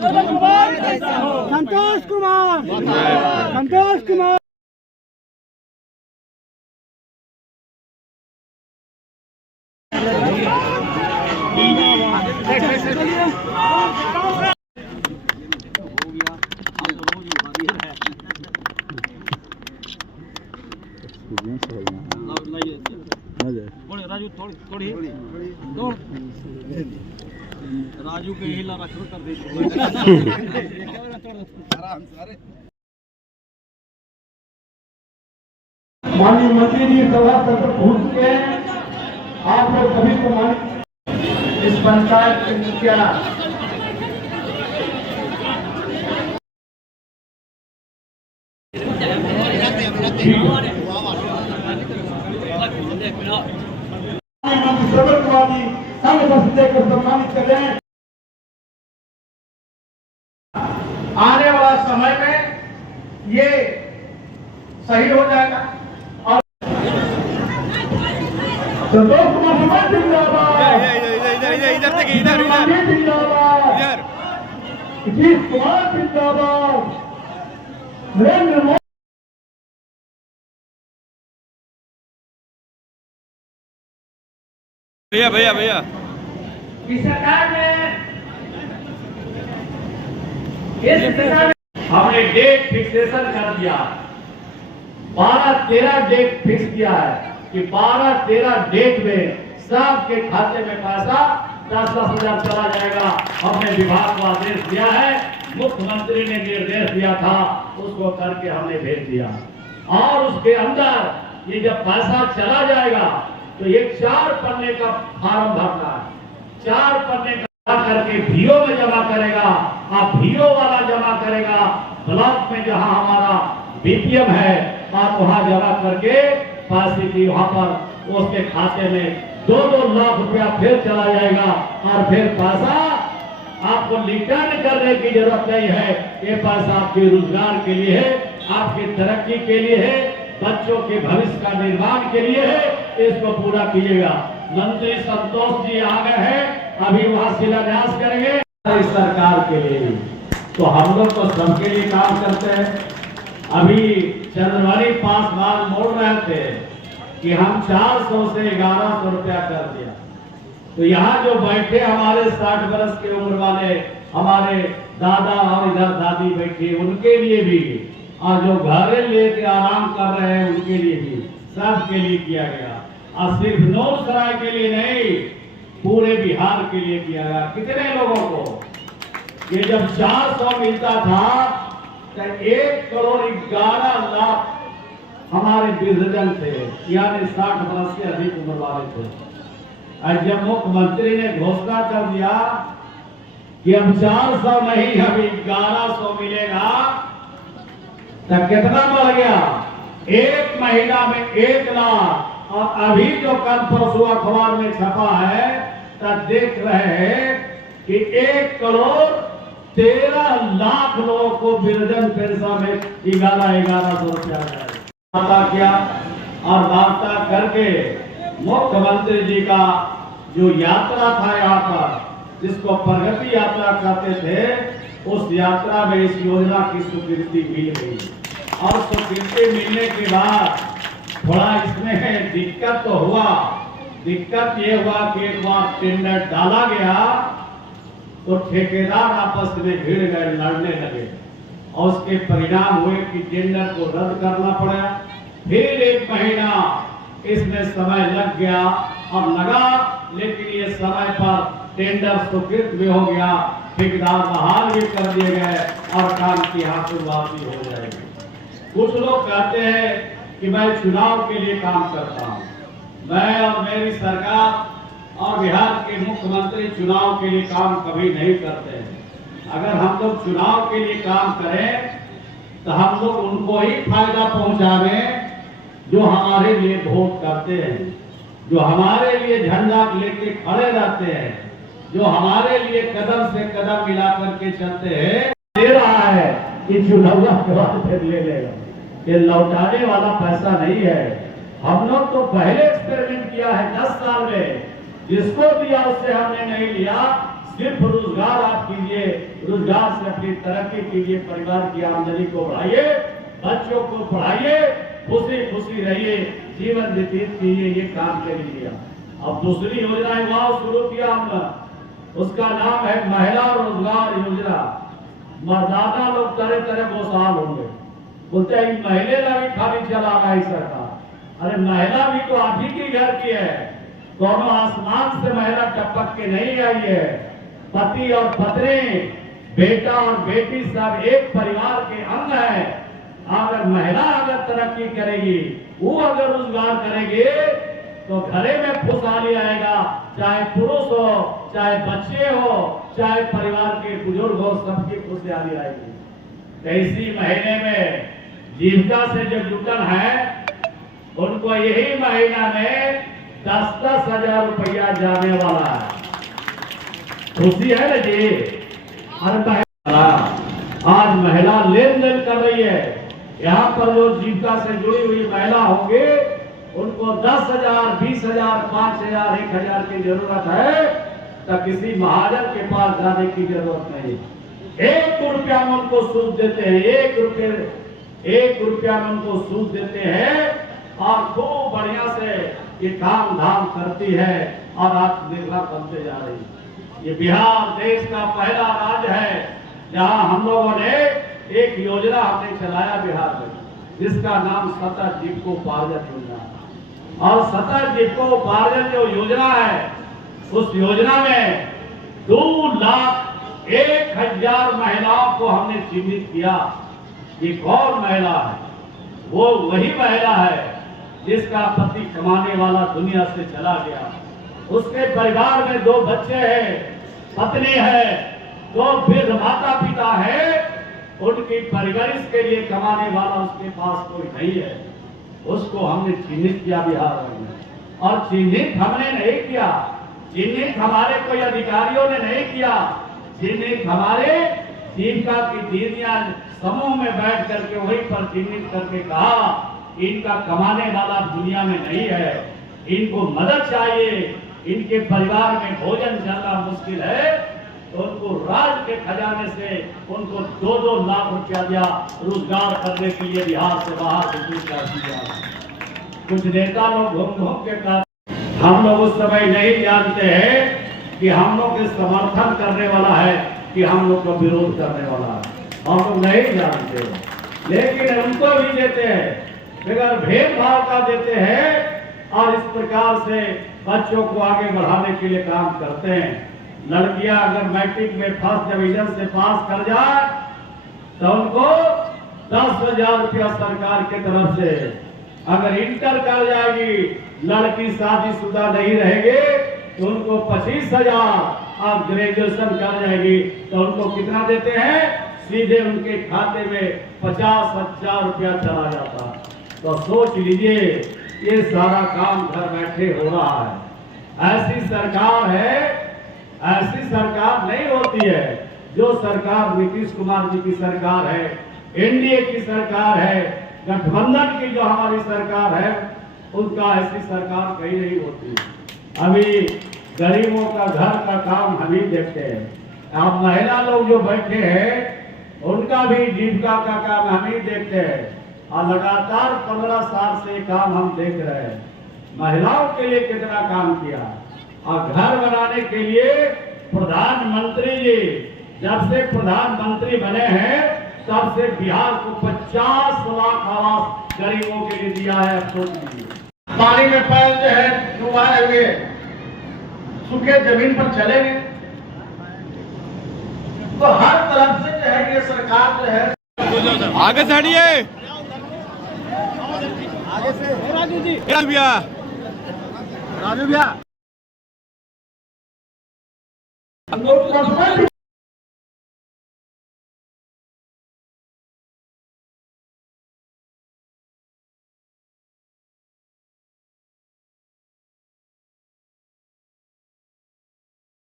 संतोष कुमार, संतोष कुमार। राजू थोड़ी राजू के हिला रख कर दे। माननीय मंत्री जी सभा सत्र पहुंच चुके हैं। आप लोग सभी को माननीय इस पंचायत के मुखिया श्रवण कुमार जी संघ सदस्य को सम्मानित कर रहे हैं। आने वाला समय में ये सही हो जाएगा। और संतोष कुमार समाज जिंदाबाद, इधर नीतीश कुमार जिंदाबाद, नरेंद्र मोदी। भैया इस सरकार हमने डेट फिक्सेशन कर दिया। 12-13 डेट फिक्स किया है कि 12-13 डेट में सबके खाते में पैसा 10-10 हजार चला जाएगा। हमने विभाग को आदेश दिया है, मुख्यमंत्री ने निर्देश दिया था, उसको करके हमने भेज दिया। और उसके अंदर ये जब पैसा चला जाएगा तो एक 4 पन्ने का फॉर्म भरना है। 4 पन्ने का करके भीओ में जमा करेगा। आप भीओ वाला जमा करेगा ब्लॉक में, जहां हमारा बीपीएम है, आप वहां जमा करके पैसे की वहां पर उसके खाते में 2-2 लाख रुपया फिर चला जाएगा। और फिर पैसा आपको रिटर्न करने की जरूरत नहीं है। ये पैसा आपके रोजगार के लिए है, आपकी तरक्की के लिए है, बच्चों के भविष्य का निर्माण के लिए है। इसको पूरा कीजिएगा। मंत्री संतोष जी आ गए हैं, अभी वहां शिलान्यास करेंगे इस सरकार के लिए। तो हम लोग तो सबके लिए काम करते हैं। अभी चंद्रवानी पासवान बोल रहे थे कि हम 400 से 1100 रुपया कर दिया। तो यहाँ जो बैठे हमारे 60 वर्ष के उम्र वाले हमारे दादा और इधर दादी बैठे, उनके लिए भी, और जो घरे लेके आराम कर रहे हैं उनके लिए भी, सबके लिए किया गया। और सिर्फ नौसराय के लिए नहीं, पूरे बिहार के लिए किया गया। कितने लोगों को ये जब 400 मिलता था तो 1 करोड़ 11 लाख हमारे वृद्धजन थे, यानी 60 वर्ष से अधिक उम्र वाले थे। और जब मुख्यमंत्री ने घोषणा कर दिया कि अब 400 नहीं, अभी 1100 मिलेगा, तो कितना बढ़ गया? 1 महीना में 1 लाख। और अभी जो कल परसों अखबार में छपा है तब देख रहे हैं कि 1 करोड़ 13 लाख लोगों को वृद्धजन पेंशन में 1100 रुपया वार्ता किया। और वार्ता करके मुख्यमंत्री जी का जो यात्रा था यहाँ पर, जिसको प्रगति यात्रा कहते थे, उस यात्रा में इस योजना की स्वीकृति मिल गई। और स्वीकृति मिलने के बाद थोड़ा इसमें दिक्कत तो हुआ। दिक्कत ये हुआ कि एक बार टेंडर डाला गया तो ठेकेदार आपस में भिड़ गए, लड़ने लगे, और उसके परिणाम हुए कि टेंडर को रद्द करना पड़ा। फिर 1 महीना इसमें समय लग गया और लगा, लेकिन ये समय पर टेंडर स्वीकृत भी हो गया, ठेकेदार बहाल भी कर दिए गए और काम की यहाँ शुरुआत भी हो जाएगी। कुछ लोग कहते हैं कि मैं चुनाव के लिए काम करता हूँ। मैं और मेरी सरकार और बिहार के मुख्यमंत्री चुनाव के लिए काम कभी नहीं करते हैं। अगर हम लोग चुनाव के लिए काम करें तो हम लोग उनको ही फायदा पहुंचावें जो हमारे लिए वोट करते हैं, जो हमारे लिए झंडा लेके खड़े रहते हैं, जो हमारे लिए कदम से कदम मिला करके चलते हैं। दे रहा है कि चुनाव के बाद फिर ले लेगा, ये लौटाने वाला पैसा नहीं है। हम लोग तो पहले एक्सपेरिमेंट किया है 10 साल में, जिसको दिया उससे हमने नहीं लिया, सिर्फ रोजगार आप कीजिए, रोजगार से अपनी तरक्की कीजिए, परिवार की आमदनी को बढ़ाइए, बच्चों को पढ़ाइए, खुशी खुशी रहिए, जीवन व्यतीत कीजिए, ये काम कर लिया। अब दूसरी योजना वहां शुरू किया हमने, उसका नाम है महिला रोजगार योजना। मर्दाना लोग तरह तरह गोसाल होंगे, बोलते हैं महिला भी खाली चला रहा है सरकार। अरे महिला भी तो आप ही के घर की है, दोनों आसमान से महिला टपक के नहीं आई है। पति और पत्नी, बेटा और बेटी सब एक परिवार के अंग है। अगर महिला अगर तरक्की करेगी, वो अगर रोजगार करेगी, तो घरे में खुशहाली आएगा, चाहे पुरुष हो, चाहे बच्चे हो, चाहे परिवार के बुजुर्ग हो, सबकी खुशहाली आएगी। इसी महीने में जीविका से जो जुटन है, उनको यही महीना में 10-10 हजार रुपया जाने वाला है। खुशी है ना जी? अरे आज महिला लेन देन कर रही है। यहाँ पर जो जीविका से जुड़ी हुई महिला होंगे, उनको 10,000, 20,000, 5,000, 1,000 की जरूरत है, तो किसी महाजन के पास जाने की जरूरत नहीं। 1 रुपया में उनको सूद देते हैं, 1 रुपया में उनको सूद देते हैं, और खूब बढ़िया से ये काम धाम करती है और आत्मनिर्भर बनते जा रही है। ये बिहार देश का पहला राज्य है जहां हम लोगों ने एक योजना हमने चलाया बिहार में, जिसका नाम सतत जीविकोपार्जन योजना। और सतत जीविकोपार्जन जो योजना है, उस योजना में 2,01,000 महिलाओं को हमने चिन्हित किया। ये कौन महिला है? वो वही महिला है जिसका पति कमाने वाला दुनिया से चला गया, उसके परिवार में 2 बच्चे हैं, पत्नी है, 2 वृद्ध माता पिता है, उनकी परवरिश के लिए कमाने वाला उसके पास कोई नहीं है। उसको हमने चिन्हित किया बिहार में। और चिन्हित हमने नहीं किया, चिन्हित हमारे कोई अधिकारियों ने नहीं किया, चिन्हित हमारे जीविका की दीदियां समूह में बैठ करके वहीं पर चिन्हित करके कहा, इनका कमाने वाला दुनिया में नहीं है, इनको मदद चाहिए, इनके परिवार में भोजन चलना मुश्किल है, तो उनको राज्य के खजाने से उनको 2-2 लाख रुपया दिया रोजगार करने के लिए बिहार से बाहर से दिया। कुछ नेता लोग घूम घूम के कहा, हम लोग उस समय नहीं जानते हैं कि हम लोग के समर्थन करने वाला है कि हम लोग का विरोध करने वाला है, हम लोग नहीं जानते, लेकिन उनको भी देते हैं, बगैर भेदभाव का देते हैं, और इस प्रकार से बच्चों को आगे बढ़ाने के लिए काम करते हैं। लड़कियां अगर मैट्रिक में फर्स्ट डिवीजन से पास कर जाए तो उनको 10,000 रुपया सरकार की तरफ से, अगर इंटर कर जाएगी, लड़की शादीशुदा नहीं रहेगी तो उनको 25,000, अब ग्रेजुएशन कर जाएगी तो उनको कितना देते हैं? सीधे उनके खाते में 50,000 रुपया चला जाता है। तो सोच लीजिए, ये सारा काम घर बैठे हो रहा है। ऐसी सरकार है, ऐसी सरकार नहीं होती है। जो सरकार नीतीश कुमार जी की सरकार है, एनडीए की सरकार है, गठबंधन की जो हमारी सरकार है, उनका ऐसी सरकार कहीं नहीं होती। अभी गरीबों का घर का काम हम ही देखते हैं। आप महिला लोग जो बैठे हैं, उनका भी जीविका का काम हम ही देखते हैं, और लगातार 15 साल से काम हम देख रहे हैं। महिलाओं के लिए कितना काम किया, और घर बनाने के लिए प्रधानमंत्री जी जब से प्रधानमंत्री बने हैं, तब से बिहार को 50 लाख आवास गरीबों के लिए दिया है। पानी में पैर जो है डुबाए हुए सूखे जमीन पर चलेंगे, तो हर तरफ से जो है ये सरकार जो है आगे से हटिए, आगे से राजू जी, राजू भैया